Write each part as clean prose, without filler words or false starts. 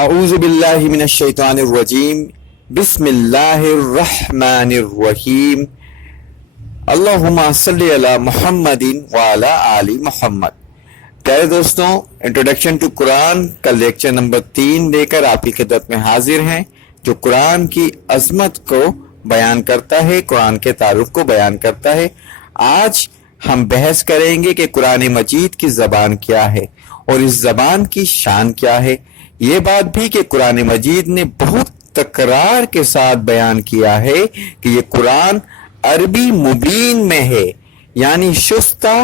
اعوذ باللہ من الشیطان الرجیم بسم اللہ الرحمن الرحیم اللہم صلی علی محمد وعلی آل محمد۔ پیارے دوستوں، انٹروڈکشن ٹو قرآن کا لیکچر نمبر 3 لے کر آپ کی خدمت میں حاضر ہیں، جو قرآن کی عظمت کو بیان کرتا ہے، قرآن کے تعارف کو بیان کرتا ہے۔ آج ہم بحث کریں گے کہ قرآن مجید کی زبان کیا ہے اور اس زبان کی شان کیا ہے۔ یہ بات بھی کہ قرآن مجید نے بہت تکرار کے ساتھ بیان کیا ہے کہ یہ قرآن عربی مبین میں ہے، یعنی شستہ،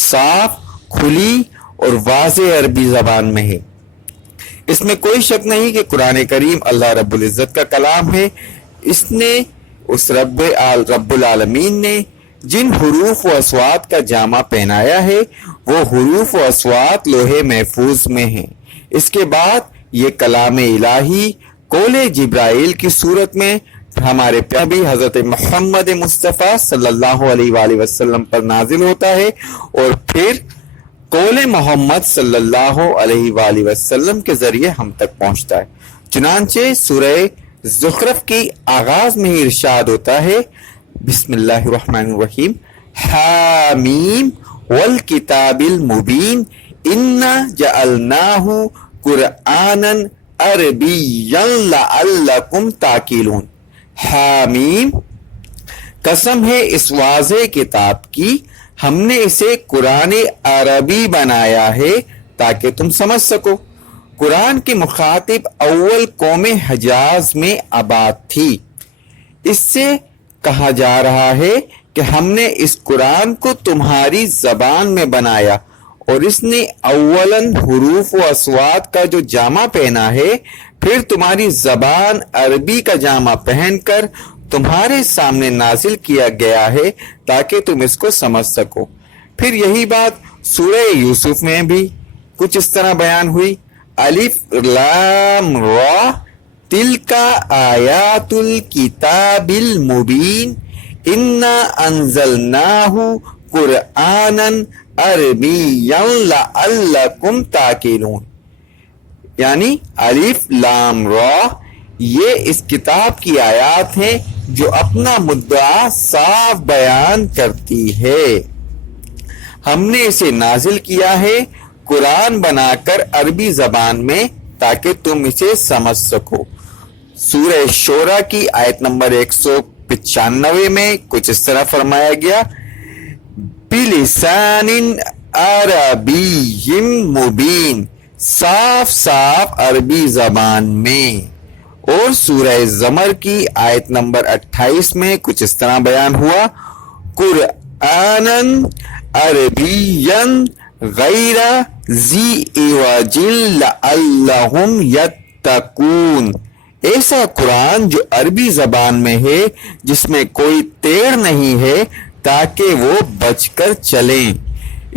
صاف، کھلی اور واضح عربی زبان میں ہے۔ اس میں کوئی شک نہیں کہ قرآن کریم اللہ رب العزت کا کلام ہے۔ اس رب العالمین نے جن حروف و اصوات کا جامع پہنایا ہے وہ حروف و اصوات لوح محفوظ میں ہیں۔ اس کے بعد یہ کلام الہی قول جبرائیل کی صورت میں ہمارے پیارے حضرت محمد مصطفیٰ صلی اللہ علیہ وآلہ وسلم پر نازل ہوتا ہے اور پھر قول محمد صلی اللہ علیہ وآلہ وسلم کے ذریعے ہم تک پہنچتا ہے۔ چنانچہ سورہ زخرف کی آغاز میں ہی ارشاد ہوتا ہے، بسم اللہ الرحمن الرحیم، حامیم والکتاب المبین انا جعلناہ قرآنا عربیا لعلکم تعقلون۔ حامیم، قسم ہے اس واضح کتاب کی، ہم نے اسے قرآن عربی بنایا ہے تاکہ تم سمجھ سکو۔ قرآن کے مخاطب اول قوم حجاز میں آباد تھی۔ اس سے کہا جا رہا ہے کہ ہم نے اس قرآن کو تمہاری زبان میں بنایا اور اس نے اولاً حروف و اصوات کا جو جامع پہنا ہے، پھر تمہاری زبان عربی کا جامع پہن کر تمہارے سامنے نازل کیا گیا ہے تاکہ تم اس کو سمجھ سکو۔ پھر یہی بات سورہ یوسف میں بھی کچھ اس طرح بیان ہوئی، الف لام را تلک آیات الکتاب المبین انا انزلناہ قرآنا عربیا لعلکم تعقلون، یعنی الف لام را یہ اس کتاب کی آیات ہیں جو اپنا مدعا صاف بیان کرتی ہے۔ ہم نے اسے نازل کیا ہے قرآن بنا کر عربی زبان میں تاکہ تم اسے سمجھ سکو۔ سورہ شورى کی آیت نمبر 195 میں کچھ اس طرح فرمایا گیا، بِلِسَانٍ عَرَبِيٍّ مُبِينٍ، صاف عربی زبان میں۔ اور سورہ زمر کی آیت نمبر 28 میں کچھ اس طرح بیان ہوا، قرآنًا عربیًا غیر ذی عوج لعلہم یتقون، ایسا قرآن جو عربی زبان میں ہے جس میں کوئی ٹیڑھ نہیں ہے تاکہ وہ بچ کر چلیں۔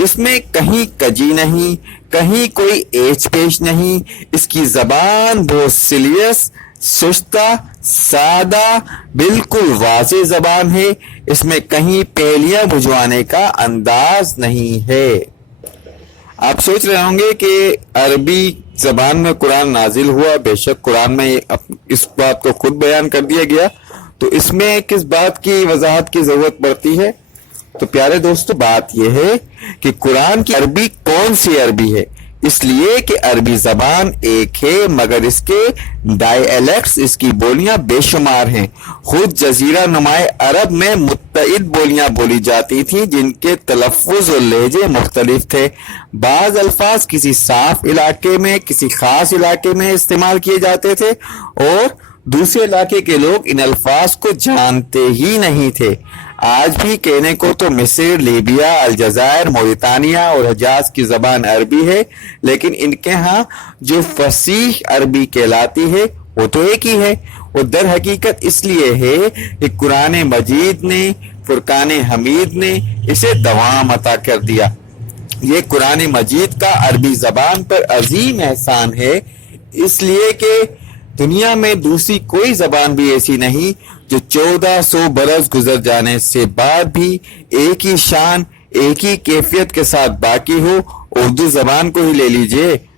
اس میں کہیں کجی نہیں، کہیں کوئی ایچ پیش نہیں۔ اس کی زبان بہت سلیس، سستہ، سادہ، بالکل واضح زبان ہے۔ اس میں کہیں پہلیاں بجھوانے کا انداز نہیں ہے۔ آپ سوچ رہے ہوں گے کہ عربی زبان میں قرآن نازل ہوا، بے شک قرآن میں اس بات کو خود بیان کر دیا گیا، تو اس میں کس بات کی وضاحت کی ضرورت پڑتی ہے؟ تو پیارے دوستو، بات یہ ہے کہ قرآن کی عربی کون سی عربی ہے؟ اس لیے کہ عربی زبان ایک ہے مگر اس کے ڈائیلیکٹس، اس کی بولیاں بے شمار ہیں۔ خود جزیرہ نمائے عرب میں متعدد بولیاں بولی جاتی تھیں جن کے تلفظ اور لہجے مختلف تھے۔ بعض الفاظ کسی صاف علاقے میں، کسی خاص علاقے میں استعمال کیے جاتے تھے اور دوسرے علاقے کے لوگ ان الفاظ کو جانتے ہی نہیں تھے۔ آج بھی کہنے کو تو مصر، لیبیا، الجزائر، موریتانیہ اور حجاز کی زبان عربی ہے، لیکن ان کے ہاں جو فصیح عربی کہلاتی ہے وہ تو ایک ہی ہے۔ وہ در حقیقت اس لیے ہے کہ قرآن مجید نے، فرقان حمید نے اسے دوام عطا کر دیا۔ یہ قرآن مجید کا عربی زبان پر عظیم احسان ہے، اس لیے کہ دنیا میں دوسری کوئی زبان بھی ایسی نہیں جو 1400 برس گزر جانے سے بعد بھی ایک ہی شان، ایک ہی کیفیت کے ساتھ باقی ہو۔ اردو زبان کو ہی لے لیجئے،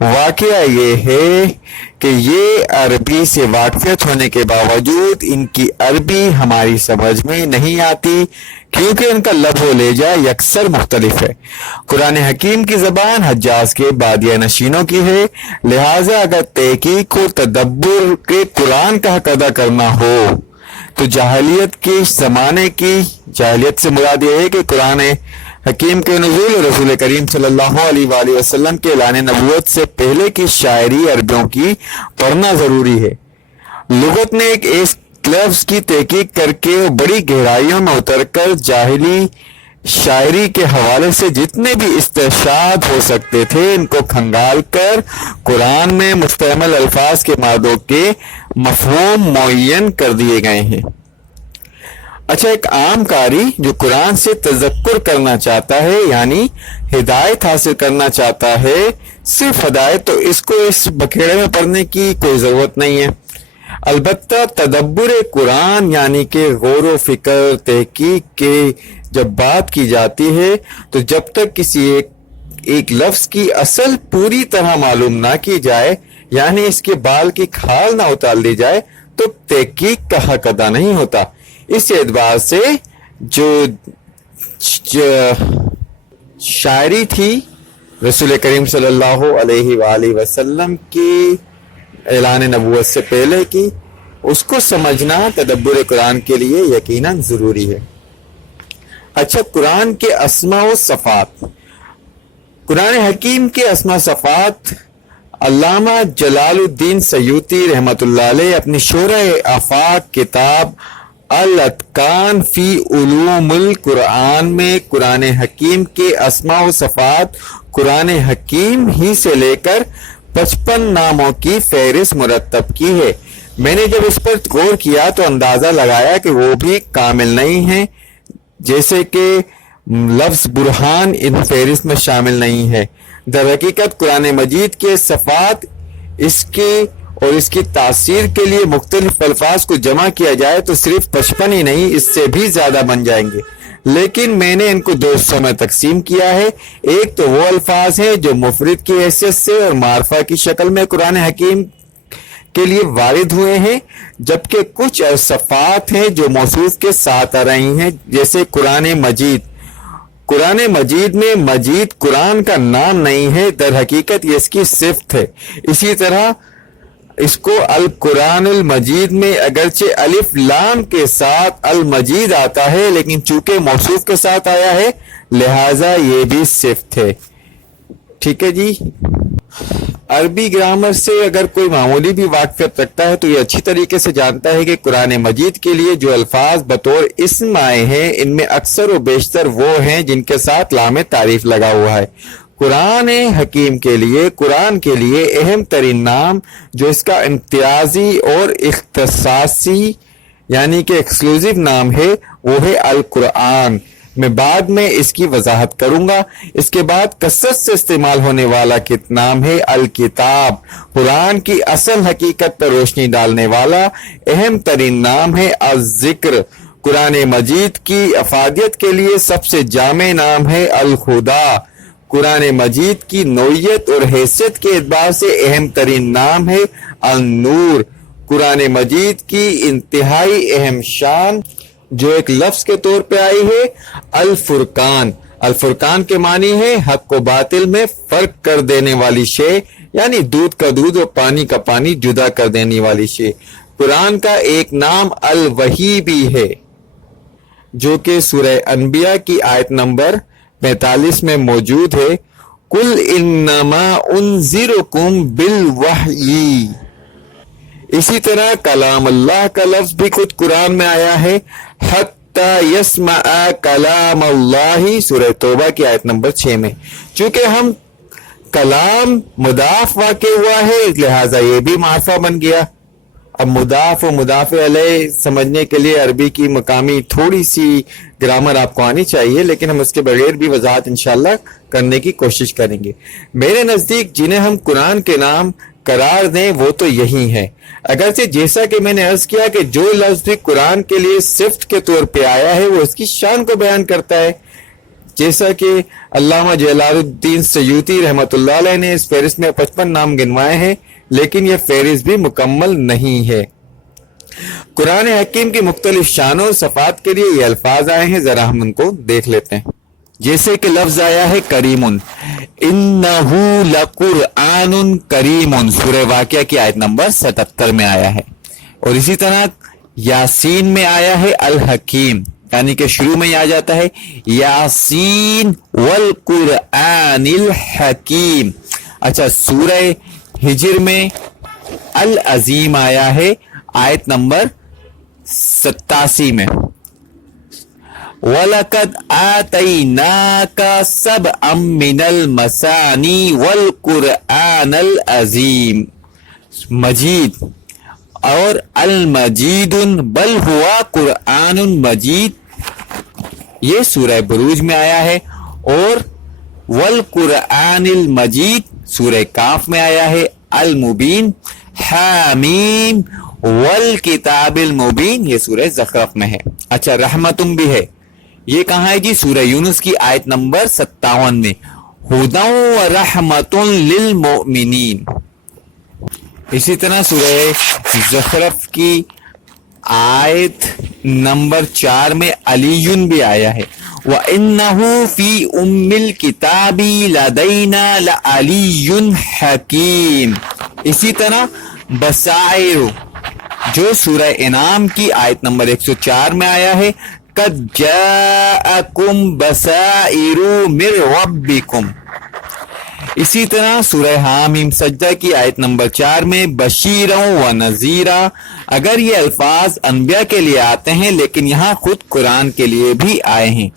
واقعہ یہ ہے کہ یہ عربی سے واقفیت ہونے کے باوجود ان کی عربی ہماری سمجھ میں نہیں آتی، کیونکہ ان کا لفظ و لہجہ یکسر مختلف ہے۔ قرآن حکیم کی زبان حجاز کے بادیہ نشینوں کی ہے، لہٰذا اگر تحقیق و تدبر کے قرآن کا حق ادا کرنا ہو تو جاہلیت کے زمانے کی، جاہلیت سے مراد یہ ہے کہ قرآن حکیم کے نزول اور رسول کریم صلی اللہ علیہ وآلہ وسلم کے اعلان نبوت سے پہلے کی شاعری عربیوں کی پڑھنا ضروری ہے۔ لغت نے ایک لفظ کی تحقیق کر کے بڑی گہرائیوں میں اتر کر جاہلی شاعری کے حوالے سے جتنے بھی استشہاد ہو سکتے تھے ان کو کھنگال کر قرآن میں مستعمل الفاظ کے مادوں کے مفہوم معین کر دیے گئے ہیں۔ اچھا، ایک عام قاری جو قرآن سے تذکر کرنا چاہتا ہے، یعنی ہدایت حاصل کرنا چاہتا ہے، صرف ہدایت، تو اس کو اس بکھیڑے میں پڑھنے کی کوئی ضرورت نہیں ہے۔ البتہ تدبر قرآن یعنی کہ غور و فکر تحقیق کے جب بات کی جاتی ہے تو جب تک کسی ایک لفظ کی اصل پوری طرح معلوم نہ کی جائے، یعنی اس کے بال کی کھال نہ اتار لی جائے، تو تحقیق کا حق ادا نہیں ہوتا۔ اس اعتبار سے جو شاعری تھی رسول کریم صلی اللہ علیہ وآلہ وسلم کی اعلان نبوت سے پہلے کی، اس کو سمجھنا تدبر قرآن کے لیے یقیناً ضروری ہے۔ اچھا، قرآن کے اسماء و صفات، قرآن حکیم کے اسماء صفات علامہ جلال الدین سیوطی رحمۃ اللہ علیہ اپنی شرح آفاق کتاب الاتقان فی علوم القرآن میں قرآن حکیم کے اسماء و صفات قرآن حکیم ہی سے لے کر 55 ناموں کی فہرست مرتب کی ہے۔ میں نے جب اس پر غور کیا تو اندازہ لگایا کہ وہ بھی کامل نہیں ہیں، جیسے کہ لفظ برہان ان فہرست میں شامل نہیں ہے۔ در حقیقت قرآن مجید کے صفات اس کے اور اس کی تاثیر کے لیے مختلف الفاظ کو جمع کیا جائے تو صرف 55 ہی نہیں، اس سے بھی زیادہ بن جائیں گے، لیکن میں نے ان کو 2 حصوں میں تقسیم کیا ہے۔ ایک تو وہ الفاظ ہیں جو مفرد کی حیثیت سے اور معرفہ کی شکل میں قرآن حکیم کے لیے وارد ہوئے ہیں، جبکہ کچھ صفات ہیں جو موصوف کے ساتھ آ رہی ہیں، جیسے قرآن مجید۔ قرآن مجید میں مجید قرآن کا نام نہیں ہے، در حقیقت یہ اس کی صفت ہے۔ اسی طرح اس کو القرآن المجید میں اگرچہ الف لام کے ساتھ المجید آتا ہے، لیکن چونکہ موصوف کے ساتھ آیا ہے لہذا یہ بھی صفت ہے۔ ٹھیک ہے جی۔ عربی گرامر سے اگر کوئی معمولی بھی واقفیت رکھتا ہے تو یہ اچھی طریقے سے جانتا ہے کہ قرآن مجید کے لیے جو الفاظ بطور اسم آئے ہیں ان میں اکثر و بیشتر وہ ہیں جن کے ساتھ لام تعریف لگا ہوا ہے۔ قرآن حکیم کے لیے، قرآن کے لیے اہم ترین نام جو اس کا امتیازی اور اختصاصی یعنی کہ ایکسکلوزیو نام ہے وہ ہے القرآن۔ میں بعد میں اس کی وضاحت کروں گا۔ اس کے بعد کثرت سے استعمال ہونے والا نام ہے الکتاب۔ قرآن کی اصل حقیقت پر روشنی ڈالنے والا اہم ترین نام ہے الذکر۔ قرآن مجید کی افادیت کے لیے سب سے جامع نام ہے الہدیٰ۔ قرآن مجید کی نوعیت اور حیثیت کے اعتبار سے اہم ترین نام ہے النور۔ قرآن مجید کی انتہائی اہم شان جو ایک لفظ کے طور پہ آئی ہے الفرقان۔ الفرقان کے معنی ہے حق و باطل میں فرق کر دینے والی شے، یعنی دودھ کا دودھ اور پانی کا پانی جدا کر دینے والی شے۔ قرآن کا ایک نام الوحی بھی ہے جو کہ سورہ انبیاء کی آیت نمبر 45 میں موجود ہے، قُلْ إِنَّمَا أُنذِرُكُم بِالْوَحْيِ۔ اسی طرح کلام اللہ کا لفظ بھی خود قرآن میں آیا ہے، حَتَّى يَسْمَعَ كَلَامَ اللَّهِ، سورہ توبہ کی آیت نمبر 6 میں۔ چونکہ ہم کلام مضاف واقع ہوا ہے لہٰذا یہ بھی معرفہ بن گیا۔ اب مضاف و مضاف علیہ سمجھنے کے لیے عربی کی مقامی تھوڑی سی گرامر آپ کو آنی چاہیے، لیکن ہم اس کے بغیر بھی وضاحت انشاءاللہ کرنے کی کوشش کریں گے۔ میرے نزدیک جنہیں ہم قرآن کے نام قرار دیں وہ تو یہی ہیں، اگرچہ جیسا کہ میں نے عرض کیا کہ جو لفظ بھی قرآن کے لیے صفت کے طور پہ آیا ہے وہ اس کی شان کو بیان کرتا ہے۔ جیسا کہ علامہ جلال الدین سیوطی رحمۃ اللہ علیہ نے اس فہرست میں 55 نام گنوائے ہیں، لیکن یہ فہرست بھی مکمل نہیں ہے۔ قرآن حکیم کی مختلف شانوں اور صفات کے لیے یہ الفاظ آئے ہیں، ذرا ہم ان کو دیکھ لیتے ہیں۔ جیسے کہ لفظ آیا ہے کریم، انہو لقرآن کریم، سورہ واقعہ کی آیت نمبر 77 میں آیا ہے، اور اسی طرح یاسین میں آیا ہے الحکیم، یعنی کہ شروع میں ہی آ جاتا ہے یاسین والقرآن الحکیم۔ اچھا، سورہ ہجر میں العظیم آیا ہے آیت نمبر 87 میں، وَلَقَدْ آتَيْنَاكَ سَبْعًا مِّنَ الْمَثَانِي وَالْقُرْآنَ الْعَظِيمِ، مجید اور المجید بل ہوا قرآن مجید، یہ سورہ بروج میں آیا ہے، اور والقرآن المجید سورہ کاف میں آیا ہے، المبین، حامیم والکتاب المبین یہ سورہ زخرف میں ہے۔ اچھا، رحمتم بھی ہے، یہ کہاں ہے جی؟ سورہ یونس کی آیت نمبر 57 میں، ہدی و رحمت للمؤمنین۔ اسی طرح سورہ زخرف کی آیت نمبر 4 میں علی بھی آیا ہے، وَإِنَّهُ فِي أُمِّ الْكِتَابِ لَدَيْنَا لَعَلِيٌّ حَكِيمٌ۔ اسی طرح بصائر جو سورہ انعام کی آیت نمبر 104 میں آیا ہے، قَدْ جَاءَكُمْ بَصَائِرُ مِن رَبِّكُمْ۔ اسی طرح سورہ حامیم سجدہ کی آیت نمبر 4 میں بشیرًا و نذیرا۔ اگر یہ الفاظ انبیاء کے لیے آتے ہیں، لیکن یہاں خود قرآن کے لیے بھی آئے ہیں۔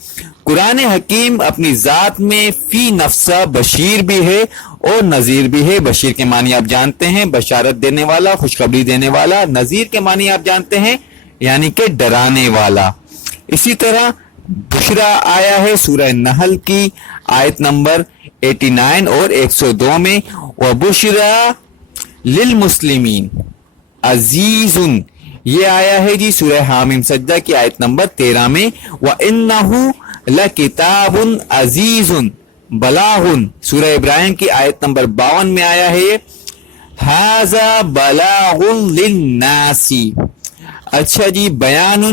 قرآن حکیم اپنی ذات میں فی نفسہ بشیر بھی ہے اور نذیر بھی ہے۔ بشیر کے معنی آپ جانتے ہیں بشارت دینے والا، خوشخبری دینے والا۔ نذیر کے معنی آپ جانتے ہیں یعنی کہ ڈرانے والا۔ اسی طرح بشرا آیا ہے سورہ نحل کی آیت نمبر 89 اور 102 میں، وَبُشْرَا لِلْمُسْلِمِينَ عزیز، یہ آیا ہے جی سورہ حامیم سجدہ کی آیت نمبر 13 میں، وَإِنَّهُ لَكِتَابٌ عَزِيزٌ بَلَاغٌ، سورہ ابراہیم کی آیت نمبر 52 میں آیا ہے هَذَا بَلَاغٌ لِلنَّاسِ۔ اچھا جی، بیان،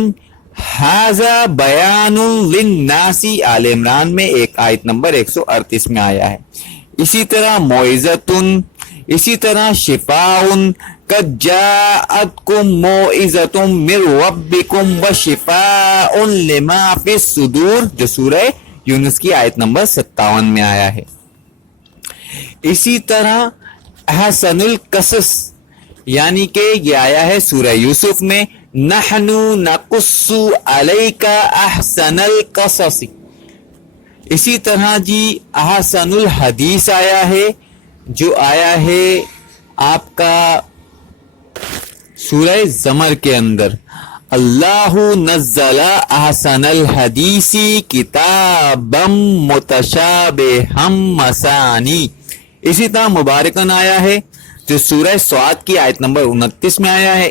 هَذَا بَيَانٌ لِلنَّاسِ آل عمران میں ایک آیت نمبر 138 میں آیا ہے۔ اسی طرح موعظۃ، اسی طرح شفاء، قَدْ جَاءَتْكُم مَوْعِظَةٌ مِّن رَّبِّكُمْ وَشِفَاءٌ لِّمَا فِي الصُّدُورِ جو سورہ یونس کی آیت نمبر 57 میں آیا ہے۔ اسی طرح احسن القصص، یعنی کہ یہ آیا ہے سورہ یوسف میں، نحن نقص علیک احسن القصص۔ اسی طرح جی احسن الحدیث آیا ہے جو آیا ہے آپ کا سورہ زمر کے اندر، اللہ نزل احسن الحدیث کتابا متشابہا مثانی۔ اسی طرح مبارکن آیا ہے جو سورہ سعد کی آیت نمبر 29 میں آیا ہے،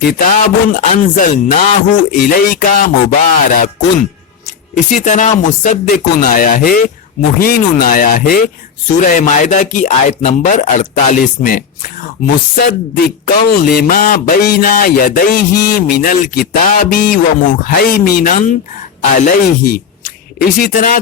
کتاب انزلناہ الیک مبارک۔ اسی طرح مصدقن آیا ہے، مہین آیا ہے سورہ مائدہ کی آیت نمبر 48 میں، مصدقا لما بین یدیہ من الکتاب ومہیمنا علیہ۔ اسی طرح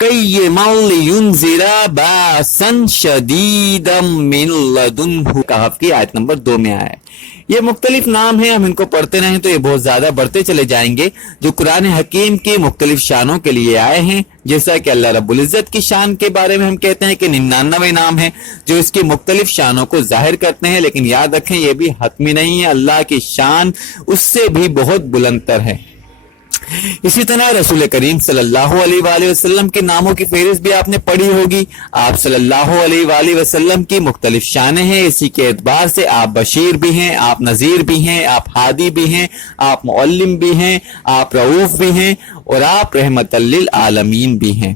قیما لینذر باسا شدیدا من لدنہ، کہف کی آیت نمبر 2 میں آیا ہے۔ یہ مختلف نام ہیں، ہم ان کو پڑھتے رہیں تو یہ بہت زیادہ بڑھتے چلے جائیں گے، جو قرآن حکیم کی مختلف شانوں کے لیے آئے ہیں۔ جیسا کہ اللہ رب العزت کی شان کے بارے میں ہم کہتے ہیں کہ 99 نام ہیں جو اس کی مختلف شانوں کو ظاہر کرتے ہیں، لیکن یاد رکھیں یہ بھی حتمی نہیں ہے، اللہ کی شان اس سے بھی بہت بلند تر ہے۔ اسی طرح رسول کریم صلی اللہ علیہ وآلہ وسلم کے ناموں کی فہرست بھی آپ نے پڑھی ہوگی۔ آپ صلی اللہ علیہ وآلہ وسلم کی مختلف شانیں ہیں، اسی کے اعتبار سے آپ بشیر بھی ہیں، آپ نذیر بھی ہیں، آپ ہادی بھی ہیں، آپ معلم بھی ہیں، آپ رؤوف بھی ہیں، اور آپ رحمت للعالمین بھی ہیں۔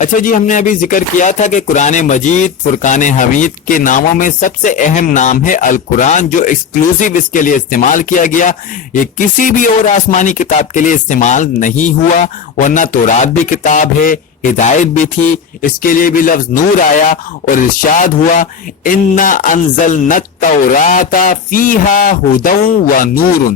اچھا جی، ہم نے ابھی ذکر کیا تھا کہ قرآن مجید فرقان حمید کے ناموں میں سب سے اہم نام ہے القرآن، جو ایکسکلوسیو اس کے لیے استعمال کیا گیا، یہ کسی بھی اور آسمانی کتاب کے لیے استعمال نہیں ہوا، ورنہ تورات بھی کتاب ہے، ہدایت بھی تھی، اس کے لیے بھی لفظ نور آیا اور ارشاد ہوا انا انزلنا التوراۃ فیہا ھدی و نور،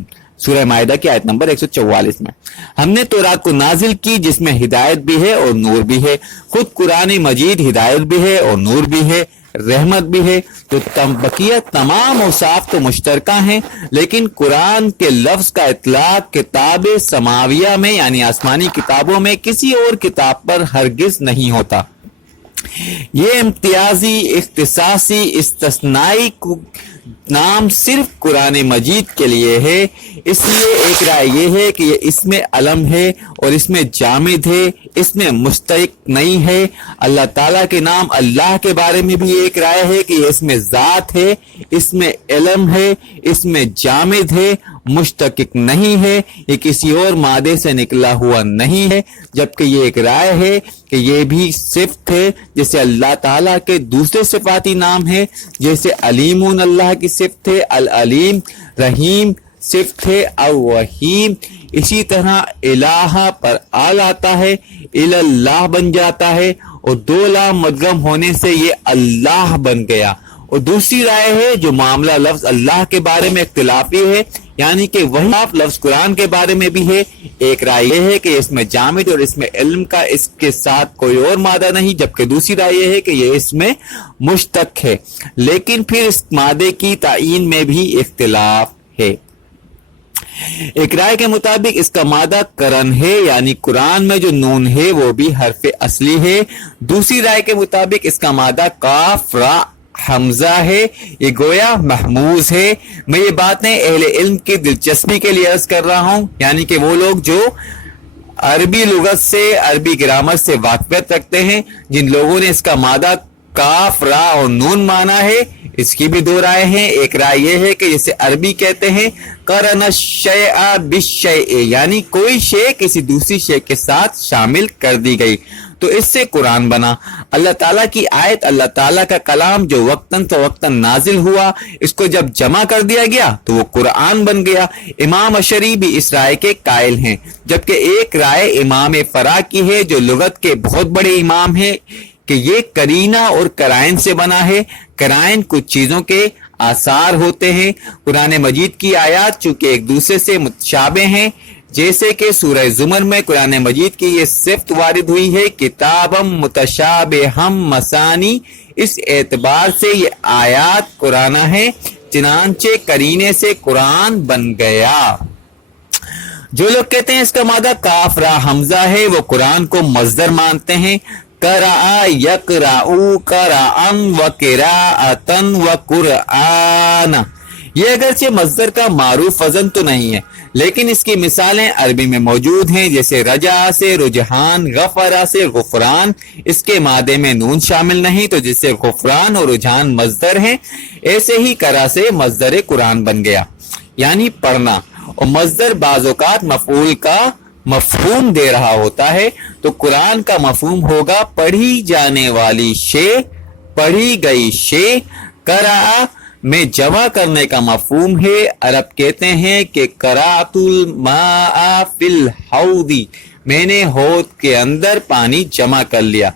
سورہ مائدہ کی آیت نمبر 144 میں ہم نے تورات کو نازل کی جس میں ہدایت بھی ہے اور نور بھی ہے۔ خود قرآن مجید ہدایت بھی ہے اور نور بھی ہے، رحمت بھی ہے، تو بقیہ تمام اوصاف تو مشترکہ ہیں، لیکن قرآن کے لفظ کا اطلاق کتاب سماویہ میں یعنی آسمانی کتابوں میں کسی اور کتاب پر ہرگز نہیں ہوتا۔ یہ امتیازی، اختصاصی، استثنائی نام صرف قرآن مجید کے لیے ہے۔ اس لیے ایک رائے یہ ہے کہ یہ اس میں علم ہے اور اس میں جامد ہے، اس میں مستحق نہیں ہے۔ اللہ تعالیٰ کے نام اللہ کے بارے میں بھی ایک رائے ہے کہ یہ اس میں ذات ہے، اس میں علم ہے، اس میں جامد ہے، مشتقق نہیں ہے، یہ کسی اور مادے سے نکلا ہوا نہیں ہے، جبکہ یہ ایک رائے ہے کہ یہ بھی صفت ہے، جیسے اللہ تعالیٰ کے دوسرے صفاتی نام ہے، جیسے علیمون اللہ کی صفت ہے، العلیم، رحیم صفت ہے، الرحیم۔ اسی طرح الہ پر آل آتا ہے، الاللہ بن جاتا ہے، اور دو لا مدغم ہونے سے یہ اللہ بن گیا۔ اور دوسری رائے ہے جو معاملہ لفظ اللہ کے بارے میں اختلافی ہے، یعنی کہ وہی لفظ قرآن کے بارے میں بھی ہے۔ ایک رائے یہ ہے کہ اس میں جامد اور اس میں علم کا اس کے ساتھ کوئی اور مادہ نہیں، جبکہ دوسری رائے یہ ہے کہ یہ اس میں مشتق ہے، لیکن پھر اس مادے کی تعین میں بھی اختلاف ہے۔ ایک رائے کے مطابق اس کا مادہ کرن ہے، یعنی قرآن میں جو نون ہے وہ بھی حرف اصلی ہے۔ دوسری رائے کے مطابق اس کا مادہ کاف را حمزہ ہے، یہ گویا محموز ہے۔ میں یہ باتیں اہل علم کی دلچسپی کے لیے عرض کر رہا ہوں، یعنی کہ وہ لوگ جو عربی لغت سے، عربی گرامر سے واقفیت رکھتے ہیں، جن لوگوں نے اس کا مادہ کاف را اور نون مانا ہے، اس کی بھی دو رائے ہیں۔ ایک رائے یہ ہے کہ جسے عربی کہتے ہیں قرن الشیء بالشیء، یعنی کوئی شے کسی دوسری شے کے ساتھ شامل کر دی گئی تو اس سے قرآن بنا۔ اللہ تعالیٰ کی آیت، اللہ تعالیٰ کا کلام جو وقتاً فوقتاً نازل ہوا، اس کو جب جمع کر دیا گیا تو وہ قرآن بن گیا۔ امام اشعری بھی اس رائے کے قائل ہیں، جبکہ ایک رائے امام فرا کی ہے جو لغت کے بہت بڑے امام ہیں کہ یہ قرینہ اور قرائن سے بنا ہے۔ قرائن کچھ چیزوں کے آثار ہوتے ہیں۔ قرآن مجید کی آیات چونکہ ایک دوسرے سے متشابہ ہیں، جیسے کہ سورہ زمر میں قرآن مجید کی یہ صفت وارد ہوئی ہے کتابم متشابہم مثانی، اس اعتبار سے یہ آیات قرآن ہے، چنانچہ قرینے سے قرآن بن گیا۔ جو لوگ کہتے ہیں اس کا مادہ کاف را حمزہ ہے، وہ قرآن کو مصدر مانتے ہیں۔ قرأ یقرأ قرأن و قراءتن و قرآن، یہ اگرچہ مصدر کا معروف وزن تو نہیں ہے، لیکن اس کی مثالیں عربی میں موجود ہیں، جیسے رجع سے رجحان، غفرا سے غفران، اس کے مادے میں نون شامل نہیں، تو جسے غفران اور رجحان مصدر ہیں، ایسے ہی قرأ سے مصدر قرآن بن گیا، یعنی پڑھنا، اور مصدر بعض اوقات مفعول کا مفہوم دے رہا ہوتا ہے، تو قرآن کا مفہوم ہوگا پڑھی جانے والی شے، پڑھی گئی شے۔ قرأ میں جمع کرنے کا مفہوم ہے۔ عرب کہتے ہیں کہ قرأت الماء فی الحوض، میں نے حوض کے اندر پانی جمع کر لیا،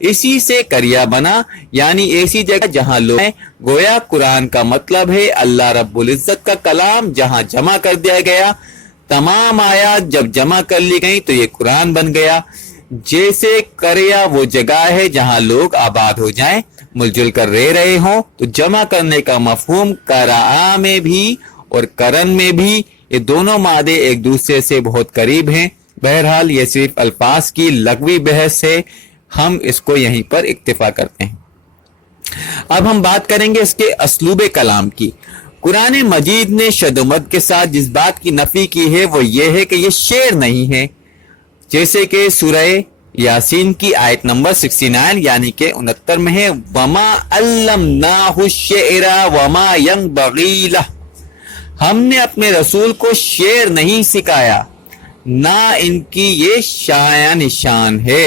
اسی سے قریہ بنا، یعنی ایسی جگہ جہاں لوگ ہیں۔ گویا قرآن کا مطلب ہے اللہ رب العزت کا کلام جہاں جمع کر دیا گیا، تمام آیات جب جمع کر لی گئیں تو یہ قرآن بن گیا۔ جیسے قریہ وہ جگہ ہے جہاں لوگ آباد ہو جائیں، مل جل کر رہ رہے ہوں، تو جمع کرنے کا مفہوم قرأ میں بھی اور قرن میں بھی، یہ دونوں مادے ایک دوسرے سے بہت قریب ہیں۔ بہرحال یہ صرف الفاظ کی لغوی بحث ہے، ہم اس کو یہیں پر اکتفا کرتے ہیں۔ اب ہم بات کریں گے اس کے اسلوب کلام کی۔ قرآن مجید نے شد و مد کے ساتھ جس بات کی نفی کی ہے وہ یہ ہے کہ یہ شعر نہیں ہے، جیسے کہ سورہ یاسین کی آیت نمبر 69 یعنی کہ 69 میں ہے وَمَا عَلَّمْنَاهُ الشِّعْرَ وَمَا يَنبَغِي لَهُ، ہم نے اپنے رسول کو شعر نہیں سکھایا، نہ ان کی یہ شایان شان ہے۔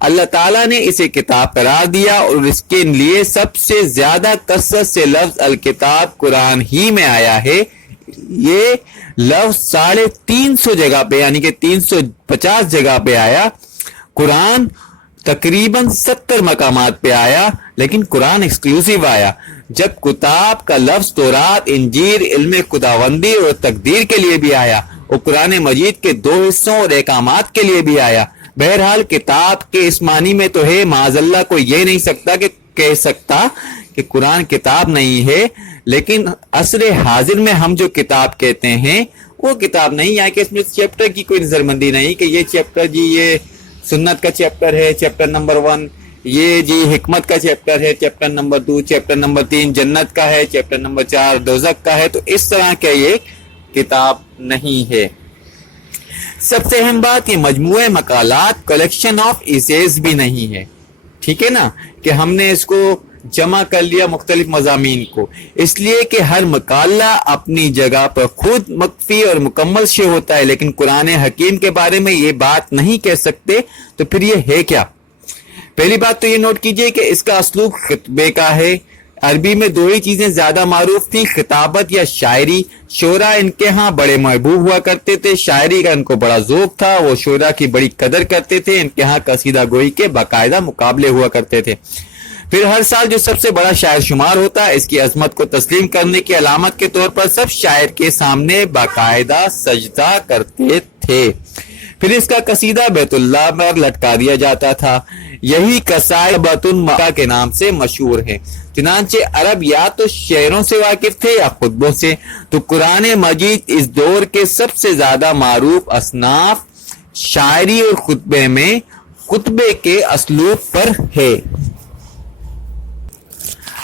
اللہ تعالیٰ نے اسے کتاب قرار دیا اور اس کے لیے سب سے زیادہ کثرت سے لفظ الکتاب قرآن ہی میں آیا ہے۔ یہ لفظ 350 جگہ پہ یعنی کہ 350 جگہ پہ آیا۔ قرآن تقریباً 70 مقامات پہ آیا، لیکن قرآن ایکسکلوسیو آیا۔ جب کتاب کا لفظ تورات، انجیل، علم خداوندی اور تقدیر کے لیے بھی آیا، اور قرآن مجید کے 2 حصوں اور احکامات کے لیے بھی آیا۔ بہرحال کتاب کے اس معنی میں تو ہے، معاذ اللہ کوئی یہ نہیں کہہ سکتا کہ قرآن کتاب نہیں ہے، لیکن عصر حاضر میں ہم جو کتاب کہتے ہیں وہ کتاب نہیں ہے کہ اس میں چیپٹر کی کوئی نظربندی نہیں کہ یہ چیپٹر جی یہ سنت کا چیپٹر ہے، چیپٹر نمبر 1، یہ جی حکمت کا چیپٹر ہے، چیپٹر نمبر 2، چیپٹر نمبر 3 جنت کا ہے، چیپٹر نمبر 4 دوزخ کا ہے۔ تو اس طرح کا یہ کتاب نہیں ہے۔ سب سے اہم بات، یہ مجموعہ مقالات کلیکشن آف ایسیز بھی نہیں ہے، ٹھیک ہے نا، کہ ہم نے اس کو جمع کر لیا مختلف مضامین کو، اس لیے کہ ہر مقالہ اپنی جگہ پر خود مکفی اور مکمل شے ہوتا ہے، لیکن قرآن حکیم کے بارے میں یہ بات نہیں کہہ سکتے۔ تو پھر یہ ہے کیا؟ پہلی بات تو یہ نوٹ کیجئے کہ اس کا اسلوب خطبے کا ہے۔ عربی میں 2 ہی چیزیں زیادہ معروف تھیں، خطابت یا شاعری۔ شعراء ان کے ہاں بڑے محبوب ہوا کرتے تھے، شاعری کا ان کو بڑا ذوق تھا، وہ شعراء کی بڑی قدر کرتے تھے، ان کے ہاں قصیدہ گوئی کے باقاعدہ مقابلے ہوا کرتے تھے۔ پھر ہر سال جو سب سے بڑا شاعر شمار ہوتا ہے، اس کی عظمت کو تسلیم کرنے کی علامت کے طور پر سب شاعر کے سامنے باقاعدہ سجدہ کرتے تھے۔ پھر اس کا قصیدہ بیت اللہ پر لٹکا دیا جاتا تھا۔ یہی قصائد بیت المکہ کے نام سے مشہور ہے۔ چنانچہ عرب یا تو شعروں سے واقف تھے یا خطبوں سے، تو قرآن مجید اس دور کے سب سے زیادہ معروف اصناف شاعری اور خطبے میں خطبے کے اسلوب پر ہے۔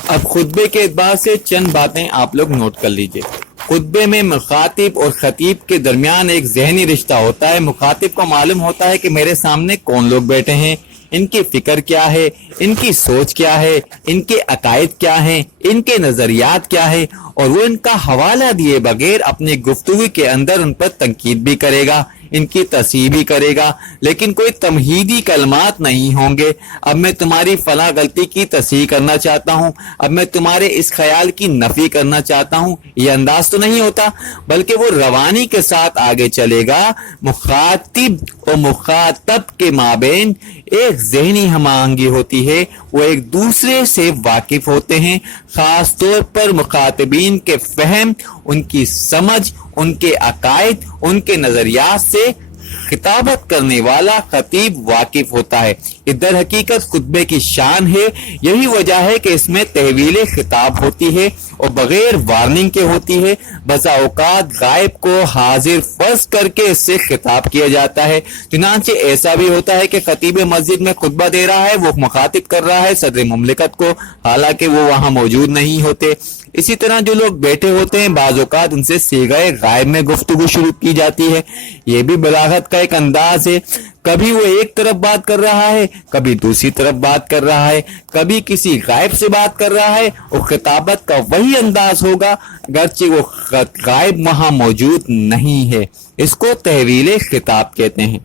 اب خطبے کے اعتبار سے چند باتیں آپ لوگ نوٹ کر لیجئے۔ خطبے میں مخاطب اور خطیب کے درمیان ایک ذہنی رشتہ ہوتا ہے۔ مخاطب کو معلوم ہوتا ہے کہ میرے سامنے کون لوگ بیٹھے ہیں، ان کی فکر کیا ہے، ان کی سوچ کیا ہے، ان کے عقائد کیا ہیں، ان کے نظریات کیا ہے، اور وہ ان کا حوالہ دیے بغیر اپنی گفتگو کے اندر ان پر تنقید بھی کرے گا، ان کی تصحیح بھی کرے گا، لیکن کوئی تمہیدی کلمات نہیں ہوں گے۔ اب میں تمہاری فلاں غلطی کی تصحیح کرنا چاہتا ہوں، اب میں تمہارے اس خیال کی نفی کرنا چاہتا ہوں، یہ انداز تو نہیں ہوتا، بلکہ وہ روانی کے ساتھ آگے چلے گا۔ مخاطب اور مخاطب کے مابین ایک ذہنی ہم آہنگی ہوتی ہے، وہ ایک دوسرے سے واقف ہوتے ہیں، خاص طور پر مخاطبین کے فہم، ان کی سمجھ، ان کے عقائد، ان کے نظریات سے خطابت کرنے والا خطیب واقف ہوتا ہے۔ یہ در حقیقت خطبے کی شان ہے، یہی وجہ ہے کہ اس میں تحویل خطاب ہوتی ہے اور بغیر وارننگ کے ہوتی ہے۔ بسا اوقات غائب کو حاضر فرض کر کے اس سے خطاب کیا جاتا ہے۔ چنانچہ ایسا بھی ہوتا ہے کہ خطیب مسجد میں خطبہ دے رہا ہے، وہ مخاطب کر رہا ہے صدر مملکت کو، حالانکہ وہ وہاں موجود نہیں ہوتے۔ اسی طرح جو لوگ بیٹھے ہوتے ہیں، بعض اوقات ان سے صیغہ غائب میں گفتگو شروع کی جاتی ہے۔ یہ بھی بلاغت کا ایک انداز ہے۔ کبھی وہ ایک طرف بات کر رہا ہے، کبھی دوسری طرف بات کر رہا ہے، کبھی کسی غائب سے بات کر رہا ہے، اور خطابت کا وہی انداز ہوگا اگرچہ وہ غائب وہاں موجود نہیں ہے۔ اس کو تحویل خطاب کہتے ہیں۔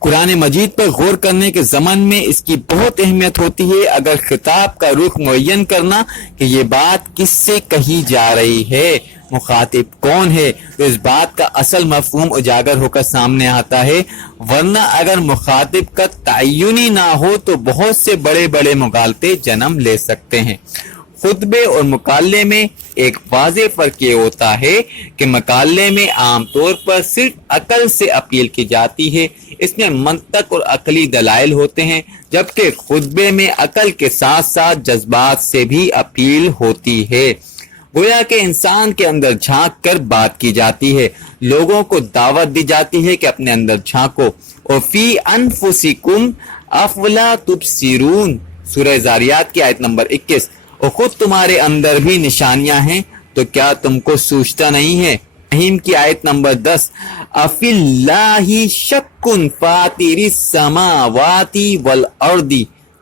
قرآن مجید پر غور کرنے کے ضمن میں اس کی بہت اہمیت ہوتی ہے۔ اگر خطاب کا رخ معین کرنا کہ یہ بات کس سے کہی جا رہی ہے، مخاطب کون ہے، تو اس بات کا اصل مفہوم اجاگر ہو کر سامنے آتا ہے۔ ورنہ اگر مخاطب کا تعین ہی نہ ہو تو بہت سے بڑے بڑے مغالطے جنم لے سکتے ہیں۔ خطبے اور مقالے میں ایک واضح فرق یہ ہوتا ہے کہ مقالے میں عام طور پر صرف عقل سے اپیل کی جاتی ہے، اس میں منطق اور عقلی دلائل ہوتے ہیں، جبکہ خطبے میں عقل کے ساتھ ساتھ جذبات سے بھی اپیل ہوتی ہے۔ گویا کہ انسان کے اندر جھانک کر بات کی جاتی ہے، لوگوں کو دعوت دی جاتی ہے کہ اپنے اندر جھانکو۔ اور فی انفسکم افلا تبصرون، سورہ زاریات کی آیت نمبر 21، اور خود تمہارے اندر بھی نشانیاں ہیں تو کیا تم کو سوچتا نہیں ہے۔ رحیم کی آیت نمبر 10، افی اللہ شک فاطر السماوات والارض،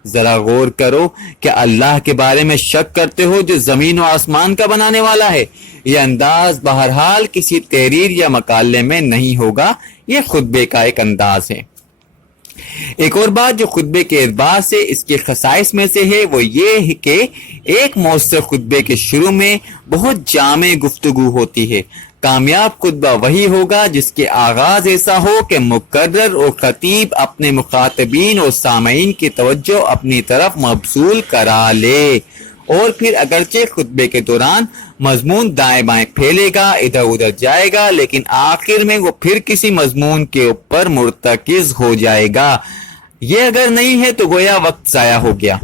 ذرا غور کرو کہ اللہ کے بارے میں شک کرتے ہو جو زمین و آسمان کا بنانے والا ہے۔ یہ انداز بہرحال کسی تحریر یا مقالے میں نہیں ہوگا، یہ خطبے کا ایک انداز ہے۔ ایک اور بات جو خطبے کے اعتبار سے اس کے خصائص میں سے ہے وہ یہ ہے کہ ایک مؤثر خطبے کے شروع میں بہت جامع گفتگو ہوتی ہے۔ کامیاب خطبہ وہی ہوگا جس کے آغاز ایسا ہو کہ مقرر اور خطیب اپنے مخاطبین اور سامعین کی توجہ اپنی طرف مبذول کرا لے، اور پھر اگرچہ خطبے کے دوران مضمون دائیں بائیں پھیلے گا، ادھر ادھر جائے گا، لیکن آخر میں وہ پھر کسی مضمون کے اوپر مرتکز ہو جائے گا۔ یہ اگر نہیں ہے تو گویا وقت ضائع ہو گیا۔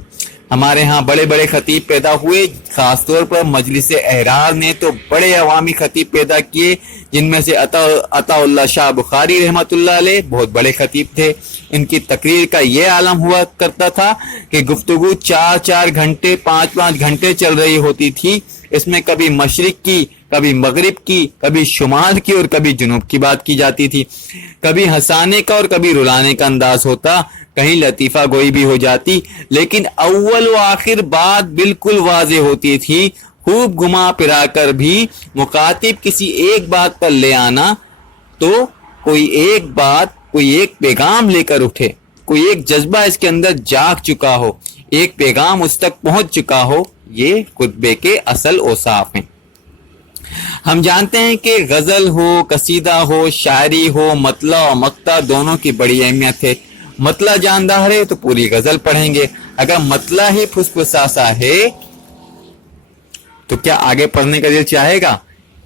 ہمارے ہاں بڑے بڑے خطیب پیدا ہوئے، خاص طور پر مجلس احرار نے تو بڑے عوامی خطیب پیدا کیے، جن میں سے عطا اللہ شاہ بخاری رحمۃ اللہ علیہ بہت بڑے خطیب تھے۔ ان کی تقریر کا یہ عالم ہوا کرتا تھا کہ گفتگو 4 گھنٹے 5 گھنٹے چل رہی ہوتی تھی۔ اس میں کبھی مشرق کی، کبھی مغرب کی، کبھی شمال کی اور کبھی جنوب کی بات کی جاتی تھی۔ کبھی ہنسانے کا اور کبھی رلانے کا انداز ہوتا، کہیں لطیفہ گوئی بھی ہو جاتی، لیکن اول و آخر بات بالکل واضح ہوتی تھی۔ خوب گھما پھرا کر بھی مخاطب کسی ایک بات پر لے آنا تو کوئی ایک پیغام لے کر اٹھے، کوئی ایک جذبہ اس کے اندر جاگ چکا ہو، ایک پیغام اس تک پہنچ چکا ہو، یہ خطبے کے اصل اوصاف ہیں۔ ہم جانتے ہیں کہ غزل ہو، قصیدہ ہو، شاعری ہو، مطلع و مقطع دونوں کی بڑی اہمیت ہے۔ مطلع جاندار ہے تو پوری غزل پڑھیں گے، اگر مطلع ہی پھسپھساسا ہے تو کیا آگے پڑھنے کا دل چاہے گا؟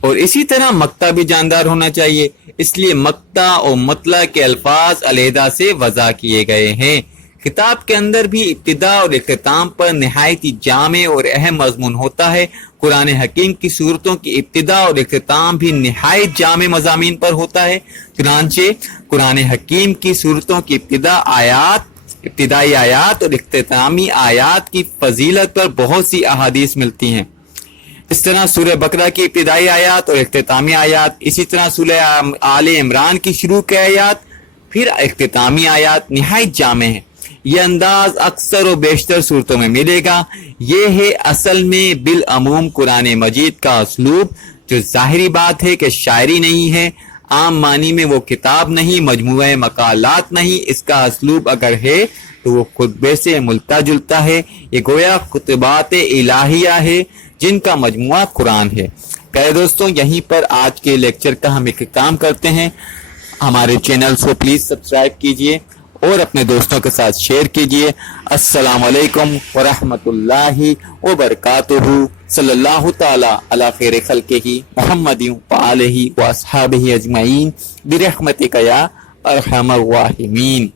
اور اسی طرح مقطع بھی جاندار ہونا چاہیے، اس لیے مقطع اور مطلع کے الفاظ علیحدہ سے وضع کیے گئے ہیں۔ کتاب کے اندر بھی ابتدا اور اختتام پر نہایت ہی جامع اور اہم مضمون ہوتا ہے۔ قرآن حکیم کی صورتوں کی ابتدا اور اختتام بھی نہایت جامع مضامین پر ہوتا ہے۔ چنانچہ قرآن حکیم کی صورتوں کی ابتدائی آیات اور اختتامی آیات کی فضیلت پر بہت سی احادیث ملتی ہیں۔ اس طرح سورہ بقرہ کی ابتدائی آیات اور اختتامی آیات، اسی طرح سورہ آل عمران کی شروع کے آیات، پھر اختتامی آیات نہایت جامع ہیں۔ یہ انداز اکثر و بیشتر صورتوں میں ملے گا۔ یہ ہے اصل میں بالعموم قرآن مجید کا اسلوب، جو ظاہری بات ہے کہ شاعری نہیں ہے، عام معنی میں وہ کتاب نہیں، مجموعہ مقالات نہیں۔ اس کا اسلوب اگر ہے تو وہ خطبے سے ملتا جلتا ہے، یہ گویا خطبات الہیہ ہے جن کا مجموعہ قرآن ہے۔ پیارے دوستوں، یہیں پر آج کے لیکچر کا ہم اختتام کرتے ہیں۔ ہمارے چینل کو پلیز سبسکرائب کیجئے اور اپنے دوستوں کے ساتھ شیئر کیجئے۔ السلام علیکم ورحمۃ اللہ وبرکاتہ۔ صلی اللہ تعالی علی خیر خلقہ محمد وآلہ واصحابہ اجمعین برحمتک یا ارحم الراحمین۔